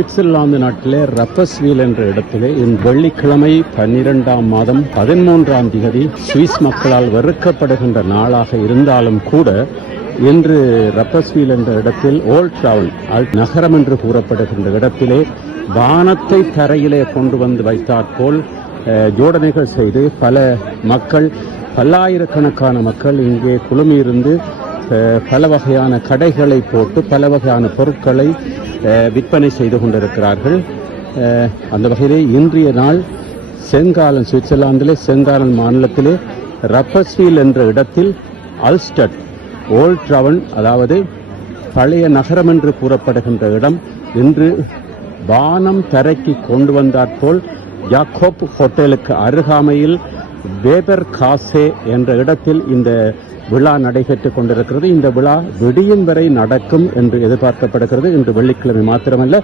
Switzerland நாட்டிலே ரப்பஸ்வீல் என்ற இடத்திலே வெள்ளிக்கிழமை 12ஆம் மாதம் 13ஆம் தேதி சுவிஸ் மக்களால் வெறுக்கப்படுகின்ற நாளாக இருந்தாலும் கூட இன்று ரப்பஸ்வீல் என்ற இடத்தில் ஓல்ட் டவுன் நகரம் என்று கூறப்படுகின்ற இடத்திலே வானத்தை தரையிலே கொண்டு வந்து வைத்தாற்போல் ஜோடனைகள் செய்து பல மக்கள், பல்லாயிரக்கணக்கான மக்கள் இங்கே குழுமியிருந்து பல வகையான கடைகளை போட்டு பல வகையான பொருட்களை விற்பனை செய்து கொண்டிருக்கிறார்கள். அந்த வகையிலே இன்றைய நாள் செங்காலன், சுவிட்சர்லாந்திலே செங்காலன் மாநிலத்திலே ரப்பஸ்வீல் என்ற இடத்தில் அல்ஸ்டட் ஓல்ட் டவுன், அதாவது பழைய நகரம் என்று கூறப்படுகின்ற இடம், இன்று வானம் தரைக்கு கொண்டு வந்தாற்போல் யாக்கோப் ஹோட்டலுக்கு அருகாமையில் வேபர் காசே என்ற இடத்தில் இந்த விழா நடைபெற்றுக் கொண்டிருக்கிறது. இந்த விழா விடியும் வரை நடக்கும் என்று எதிர்பார்க்கப்படுகிறது. இன்று வெள்ளிக்கிழமை மாத்திரமல்ல,